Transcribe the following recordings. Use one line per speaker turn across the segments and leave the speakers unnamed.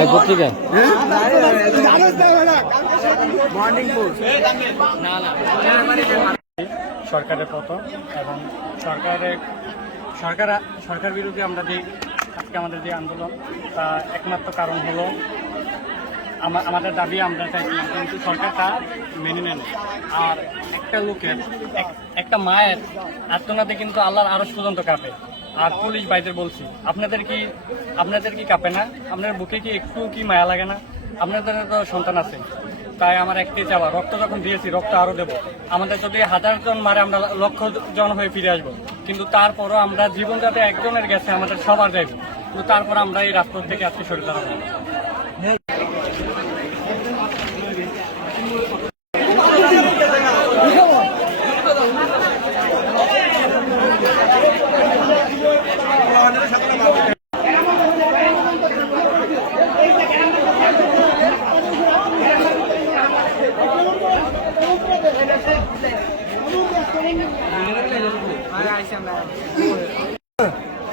এই পত্রিকায়
সরকারের পতন এবং সরকারের সরকার সরকার বিরোধী আমরা যে আজকে আমাদের যে আন্দোলন তা একমাত্র কারণ হলো আমাদের দাবি, আমরা চাইছিলাম কিন্তু সরকার তা মেনে নেন আর একটা লোকের, এক- একটা মায়ের আত্মনাতে কিন্তু আল্লাহর আরস পর্যন্ত কাঁপে। আর পুলিশ ভাইদের বলছি, আপনাদের কি আপনাদের কি কাঁপে না? আপনার বুকে কি একটু কি মায়া লাগে না? আপনাদের তো সন্তান আছে। তাই আমার একটি চাওয়া, রক্ত যখন দিয়েছি, রক্ত আরও দেবো। আমাদের যদি হাজার জন মারে, আমরা লক্ষ জন হয়ে ফিরে আসব। কিন্তু তারপরও আমরা জীবন যাতে একজনের গেছে, আমাদের সবার যাইব। কিন্তু তারপর আমরা এই রাজপথ থেকে আজকে সরে দাঁড়াবো।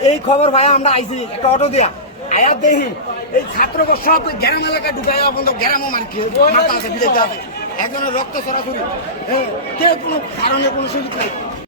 এই খবর ভাই আমরা আইসি একটা অটো দিয়া। আয়া দেখি এই ছাত্র সব গ্রাম এলাকা ঢুকাই বন্ধ গ্রামও মার কেউ মাথা আছে বিদেশে আছে। একজনের রক্ত সরাসরি। হ্যাঁ, কেউ কোনো কারণে কোনো সুযোগ নাই।